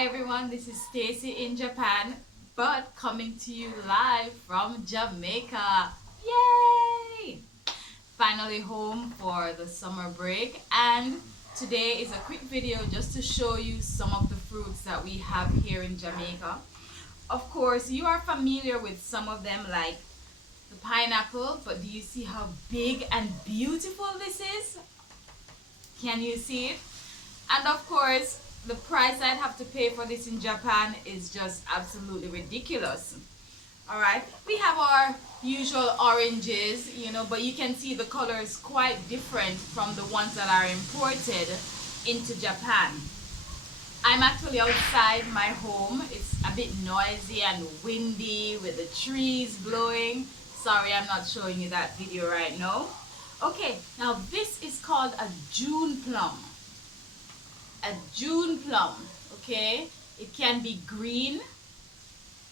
Hi everyone, this is Stacy in Japan, but coming to you live from Jamaica. Yay! Finally home for the summer break, and today is a quick video just to show you some of the fruits that we have here in Jamaica. Of course, you are familiar with some of them like the pineapple, but do you see how big and beautiful this is? Can you see it? And of course, the price I'd have to pay for this in Japan is just absolutely ridiculous. Alright, we have our usual oranges, but you can see the color is quite different from the ones that are imported into Japan. I'm actually outside my home. It's a bit noisy and windy with the trees blowing. Sorry, I'm not showing you that video right now. Okay, now this is called a June plum. A June plum, okay? It can be green.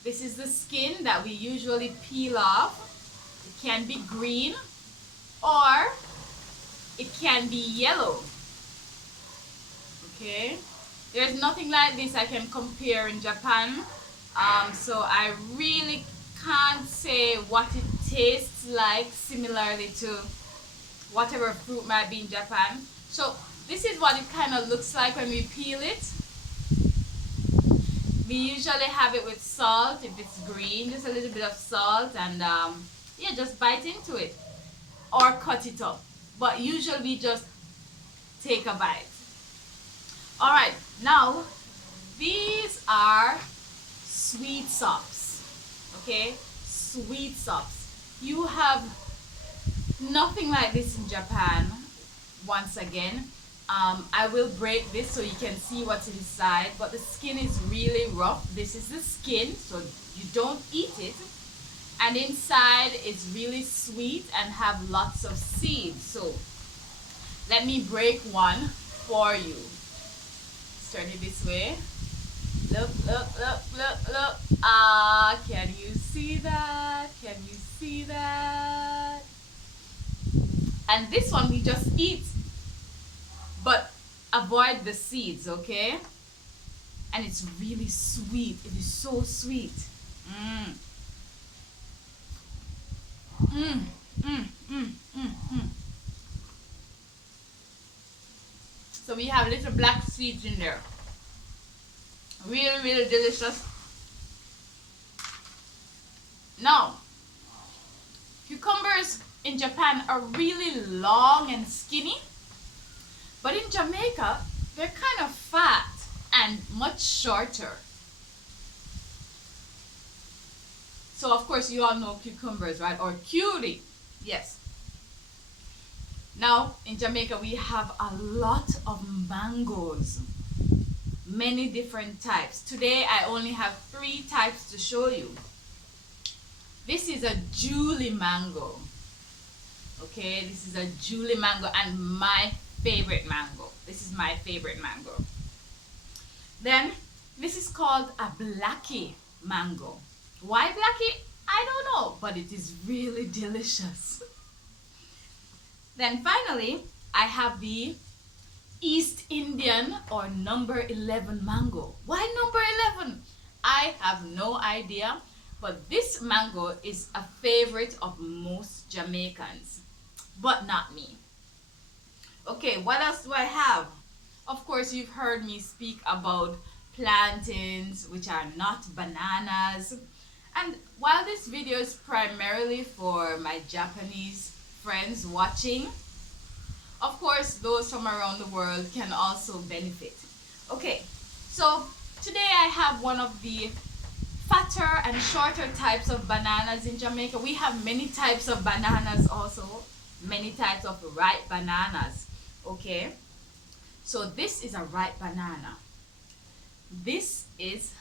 This is the skin that we usually peel off. It can be green or it can be yellow, okay? There's nothing like this I can compare in Japan, so I really can't say what it tastes like similarly to whatever fruit might be in Japan. So this is what it kind of looks like when we peel it. We usually have it with salt if it's green, just a little bit of salt, and yeah, just bite into it or cut it up. But usually we just take a bite. Alright, now these are sweet sops. Okay, sweet sops. You have nothing like this in Japan. Once again, I will break this so you can see what's inside, but the skin is really rough. This is the skin, so you don't eat it, and inside is really sweet and have lots of seeds. So let me break one for you. Let's turn it this way. Look, look, look, look, look. Ah, can you see that? Can you see that? And this one we just eat, but avoid the seeds, okay? And it's really sweet. It is so sweet. Mm. Mm, mm, mm, mm, mm. So we have little black seeds in there. Really, really delicious. Now, cucumbers in Japan are really long and skinny, but in Jamaica they're kind of fat and much shorter. So of course you all know cucumbers, right? Or cutie. Yes. Now in Jamaica we have a lot of mangoes, many different types. Today I only have 3 types to show you. This is a Julie mango. Okay, this is a Julie mango and my favorite mango. This is my favorite mango. Then this is called a Blackie mango. Why Blackie? I don't know, but it is really delicious. Then finally, I have the East Indian or number 11 mango. Why number 11? I have no idea, but this mango is a favorite of most Jamaicans, but not me. Okay, what else do I have? Of course, you've heard me speak about plantains, which are not bananas. And while this video is primarily for my Japanese friends watching, of course, those from around the world can also benefit. Okay, so today I have one of the fatter and shorter types of bananas in Jamaica. We have many types of bananas also, many types of ripe bananas. Okay, so this is a ripe banana. This is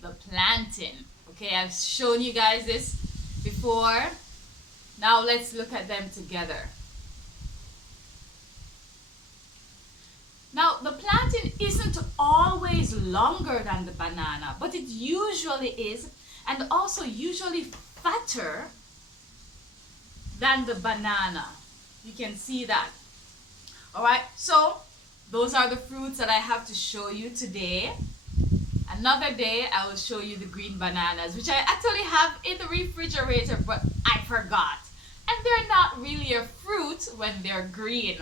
the plantain. Okay, I've shown you guys this before. Now let's look at them together. Now the plantain isn't always longer than the banana, but it usually is, and also usually fatter than the banana. You can see that. Alright, so those are the fruits that I have to show you today. Another day I will show you the green bananas, which I actually have in the refrigerator, but I forgot. And they're not really a fruit when they're green.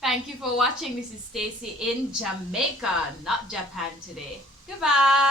Thank you for watching. This is Stacy in Jamaica, not Japan today. Goodbye.